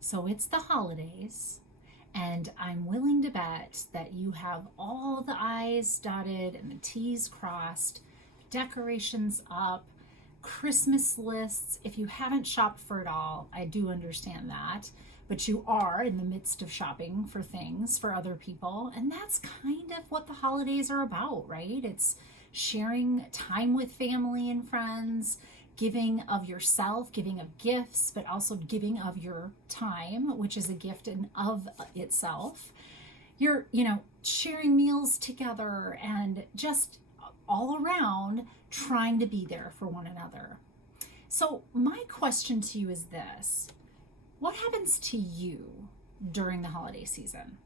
So it's the holidays, and I'm willing to bet that you have all the I's dotted and the T's crossed, decorations up, Christmas lists. If you haven't shopped for it all, I do understand that, but you are in the midst of shopping for things for other people, and that's kind of what the holidays are about, right? It's sharing time with family and friends, giving of yourself, giving of gifts, but also giving of your time, which is a gift in of itself. You're, sharing meals together and just all around trying to be there for one another. So my question to you is this: what happens to you during the holiday season?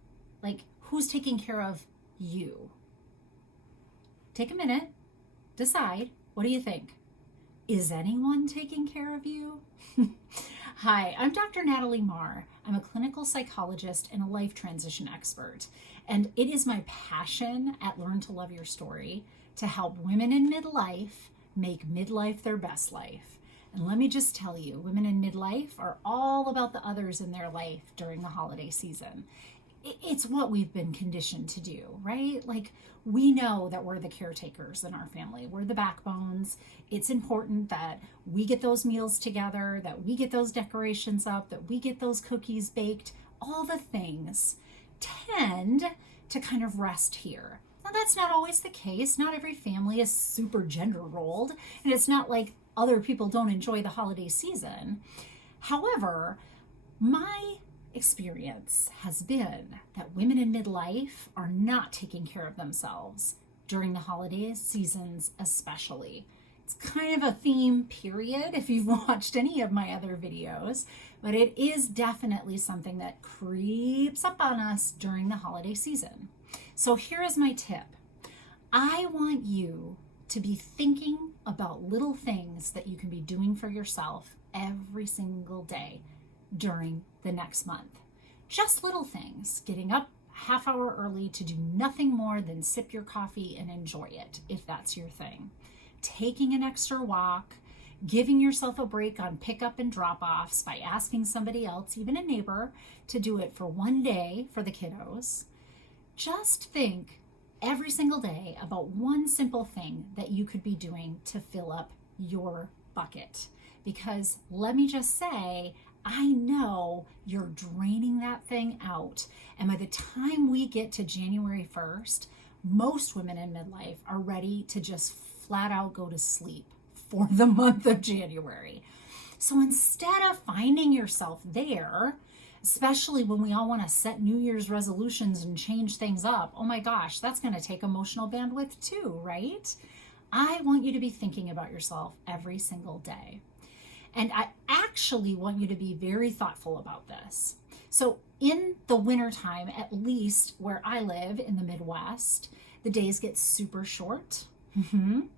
Like, who's taking care of you? Take a minute, decide. What do you think? Is anyone taking care of you? Hi, I'm Dr. Natalie Marr. I'm a clinical psychologist and a life transition expert. And it is my passion at Learn to Love Your Story to help women in midlife make midlife their best life. And let me just tell you, women in midlife are all about the others in their life during the holiday season. It's what we've been conditioned to do, right? Like, we know that we're the caretakers in our family. We're the backbones. It's important that we get those meals together, that we get those decorations up, that we get those cookies baked. All the things tend to kind of rest here. Now, that's not always the case. Not every family is super gender rolled, and it's not like other people don't enjoy the holiday season. However, my experience has been that women in midlife are not taking care of themselves during the holiday seasons, especially. It's kind of a theme, period, if you've watched any of my other videos, but it is definitely something that creeps up on us during the holiday season. So here is my tip. I want you to be thinking about little things that you can be doing for yourself every single day during the next month. Just little things, getting up half hour early to do nothing more than sip your coffee and enjoy it, if that's your thing. Taking an extra walk, giving yourself a break on pickup and drop-offs by asking somebody else, even a neighbor, to do it for one day for the kiddos. Just think every single day about one simple thing that you could be doing to fill up your bucket. Because let me just say, I know you're draining that thing out. And by the time we get to January 1st, most women in midlife are ready to just flat out go to sleep for the month of January. So instead of finding yourself there, especially when we all want to set New Year's resolutions and change things up, oh my gosh, that's going to take emotional bandwidth too, right? I want you to be thinking about yourself every single day. And I actually want you to be very thoughtful about this. So in the wintertime, at least where I live in the Midwest, the days get super short. And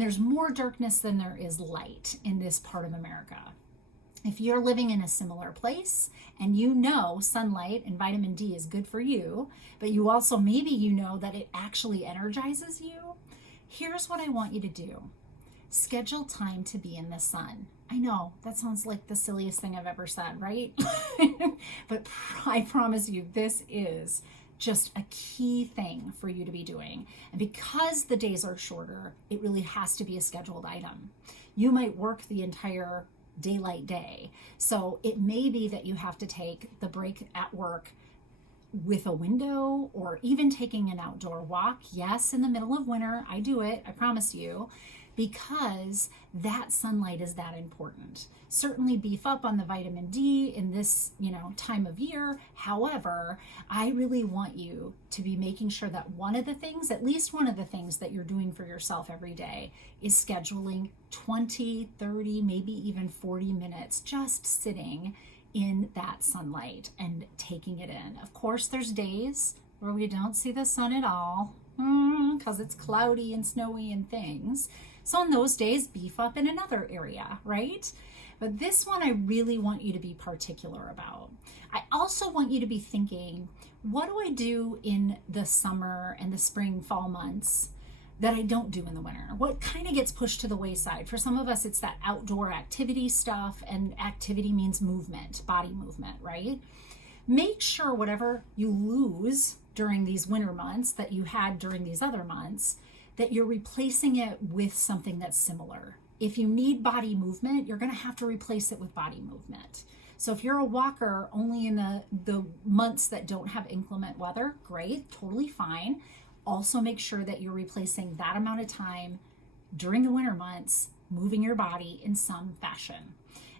there's more darkness than there is light in this part of America. If you're living in a similar place and you know sunlight and vitamin D is good for you, but you also maybe you know that it actually energizes you, here's what I want you to do. Schedule time to be in the sun. I know that sounds like the silliest thing I've ever said, right? But I promise you, this is just a key thing for you to be doing. And because the days are shorter, it really has to be a scheduled item. You might work the entire daylight day. So it may be that you have to take the break at work with a window or even taking an outdoor walk. Yes, in the middle of winter, I do it, I promise you, because that sunlight is that important. Certainly beef up on the vitamin D in this, time of year. However, I really want you to be making sure that one of the things, at least one of the things that you're doing for yourself every day is scheduling 20, 30, maybe even 40 minutes just sitting in that sunlight and taking it in. Of course, there's days where we don't see the sun at all because it's cloudy and snowy and things. So on those days, beef up in another area, right? But this one I really want you to be particular about. I also want you to be thinking, what do I do in the summer and the spring, fall months that I don't do in the winter? What kind of gets pushed to the wayside? For some of us, it's that outdoor activity stuff, and activity means movement, body movement, right? Make sure whatever you lose during these winter months that you had during these other months, that you're replacing it with something that's similar. If you need body movement, you're going to have to replace it with body movement. So if you're a walker only in the months that don't have inclement weather, great, totally fine. Also make sure that you're replacing that amount of time during the winter months, moving your body in some fashion.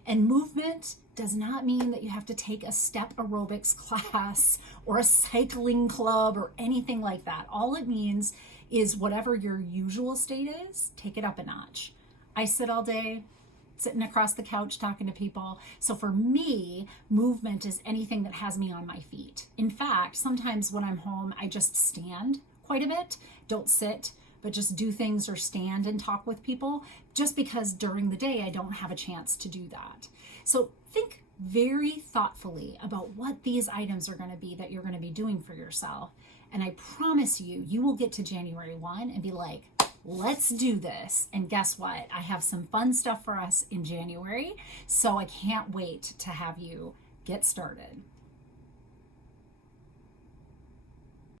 And movement does not mean that you have to take a step aerobics class or a cycling club or anything like that. All it means is whatever your usual state is, take it up a notch. I sit all day, sitting across the couch talking to people. So for me, movement is anything that has me on my feet. In fact, sometimes when I'm home, I just stand quite a bit. Don't sit, but just do things or stand and talk with people, just because during the day I don't have a chance to do that. So think very thoughtfully about what these items are going to be that you're going to be doing for yourself. And I promise you, you will get to January 1 and be like, let's do this. And guess what? I have some fun stuff for us in January. So I can't wait to have you get started.